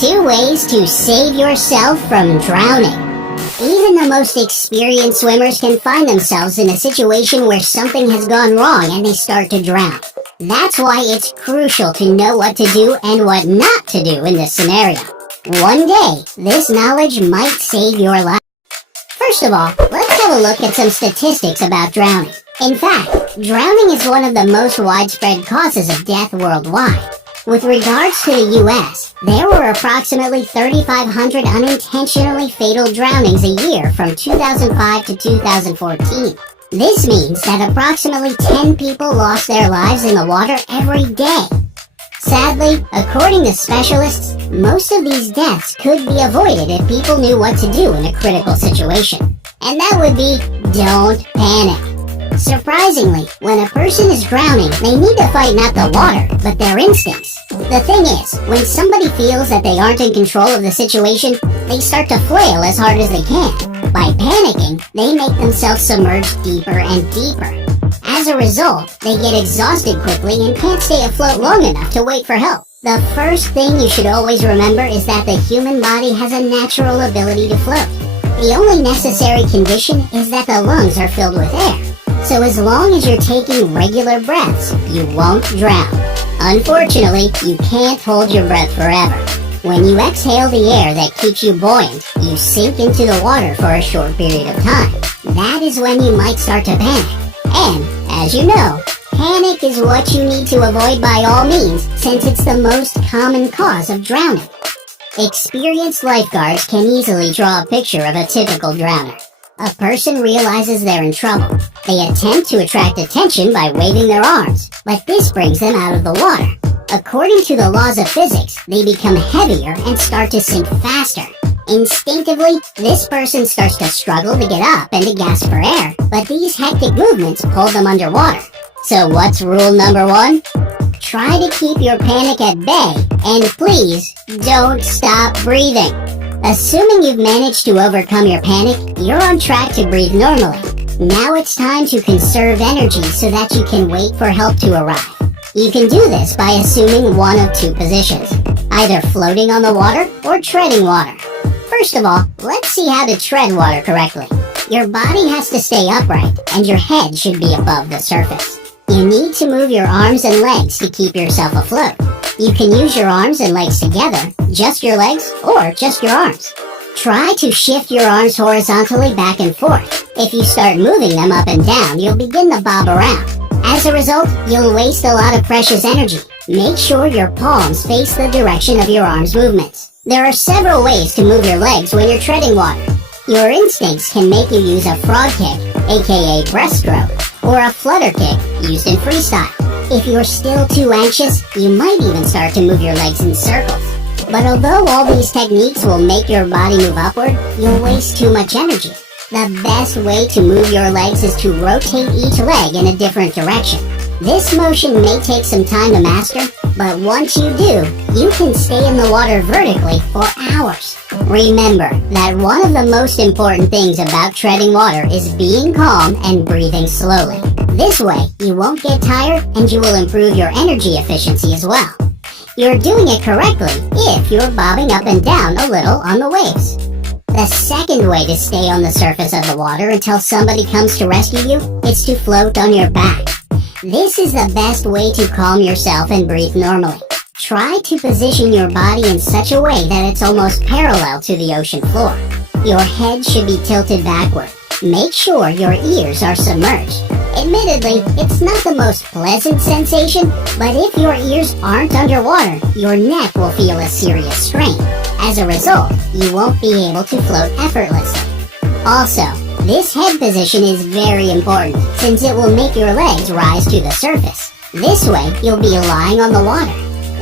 2 ways to save yourself from drowning. Even the most experienced swimmers can find themselves in a situation where something has gone wrong and they start to drown. That's why it's crucial to know what to do and what not to do in this scenario. One day, this knowledge might save your life. First of all, let's have a look at some statistics about drowning. In fact, drowning is one of the most widespread causes of death worldwide. With regards to the U.S., there were approximately 3,500 unintentionally fatal drownings a year from 2005 to 2014. This means that approximately 10 people lost their lives in the water every day. Sadly, according to specialists, most of these deaths could be avoided if people knew what to do in a critical situation. And that would be, don't panic. Surprisingly, when a person is drowning, they need to fight not the water, but their instincts. The thing is, when somebody feels that they aren't in control of the situation, they start to flail as hard as they can. By panicking, they make themselves submerge deeper and deeper. As a result, they get exhausted quickly and can't stay afloat long enough to wait for help. The first thing you should always remember is that the human body has a natural ability to float. The only necessary condition is that the lungs are filled with air. So as long as you're taking regular breaths, you won't drown. Unfortunately, you can't hold your breath forever. When you exhale the air that keeps you buoyant, you sink into the water for a short period of time. That is when you might start to panic. And, as you know, panic is what you need to avoid by all means, since it's the most common cause of drowning. Experienced lifeguards can easily draw a picture of a typical drowner. A person realizes they're in trouble. They attempt to attract attention by waving their arms, but this brings them out of the water. According to the laws of physics, they become heavier and start to sink faster. Instinctively, this person starts to struggle to get up and to gasp for air, but these hectic movements pull them underwater. So what's rule number 1? Try to keep your panic at bay, and please, don't stop breathing. Assuming you've managed to overcome your panic, you're on track to breathe normally. Now it's time to conserve energy so that you can wait for help to arrive. You can do this by assuming one of 2 positions, either floating on the water or treading water. First of all, let's see how to tread water correctly. Your body has to stay upright, and your head should be above the surface. You need to move your arms and legs to keep yourself afloat. You can use your arms and legs together, just your legs, or just your arms. Try to shift your arms horizontally back and forth. If you start moving them up and down, you'll begin to bob around. As a result, you'll waste a lot of precious energy. Make sure your palms face the direction of your arms' movements. There are several ways to move your legs when you're treading water. Your instincts can make you use a frog kick, aka breaststroke, or a flutter kick, used in freestyle. If you're still too anxious, you might even start to move your legs in circles. But although all these techniques will make your body move upward, you'll waste too much energy. The best way to move your legs is to rotate each leg in a different direction. This motion may take some time to master, but once you do, you can stay in the water vertically for hours. Remember that one of the most important things about treading water is being calm and breathing slowly. This way, you won't get tired and you will improve your energy efficiency as well. You're doing it correctly if you're bobbing up and down a little on the waves. The second way to stay on the surface of the water until somebody comes to rescue you is to float on your back. This is the best way to calm yourself and breathe normally. Try to position your body in such a way that it's almost parallel to the ocean floor. Your head should be tilted backward. Make sure your ears are submerged. Admittedly, it's not the most pleasant sensation, but if your ears aren't underwater, your neck will feel a serious strain. As a result, you won't be able to float effortlessly. Also, this head position is very important since it will make your legs rise to the surface. This way, you'll be lying on the water.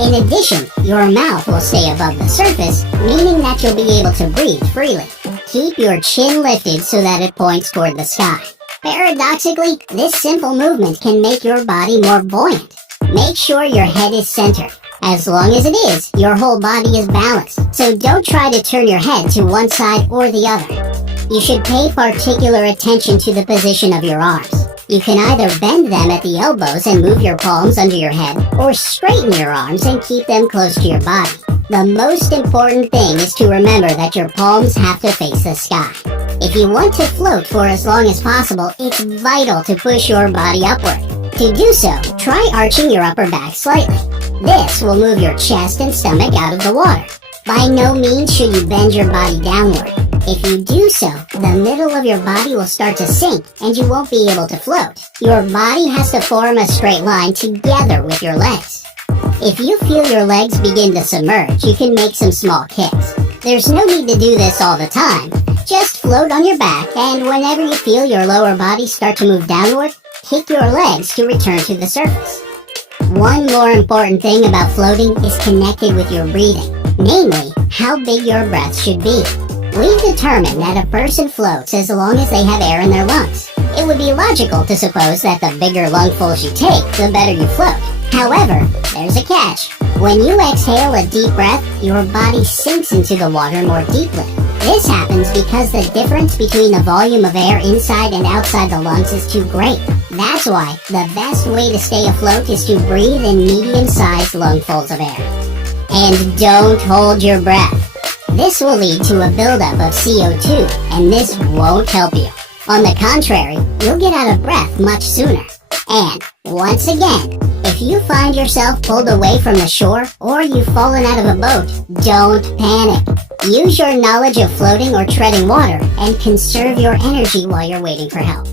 In addition, your mouth will stay above the surface, meaning that you'll be able to breathe freely. Keep your chin lifted so that it points toward the sky. Paradoxically, this simple movement can make your body more buoyant. Make sure your head is centered. As long as it is, your whole body is balanced, so don't try to turn your head to one side or the other. You should pay particular attention to the position of your arms. You can either bend them at the elbows and move your palms under your head, or straighten your arms and keep them close to your body. The most important thing is to remember that your palms have to face the sky. If you want to float for as long as possible, it's vital to push your body upward. To do so, try arching your upper back slightly. This will move your chest and stomach out of the water. By no means should you bend your body downward. If you do so, the middle of your body will start to sink and you won't be able to float. Your body has to form a straight line together with your legs. If you feel your legs begin to submerge, you can make some small kicks. There's no need to do this all the time. Just float on your back, and whenever you feel your lower body start to move downward, kick your legs to return to the surface. One more important thing about floating is connected with your breathing, namely, how big your breath should be. We've determined that a person floats as long as they have air in their lungs. It would be logical to suppose that the bigger lungfuls you take, the better you float. However, there's a catch. When you exhale a deep breath, your body sinks into the water more deeply. This happens because the difference between the volume of air inside and outside the lungs is too great. That's why the best way to stay afloat is to breathe in medium-sized lungfuls of air. And don't hold your breath. This will lead to a buildup of CO2, and this won't help you. On the contrary, you'll get out of breath much sooner. And, once again, if you find yourself pulled away from the shore or you've fallen out of a boat, don't panic. Use your knowledge of floating or treading water and conserve your energy while you're waiting for help.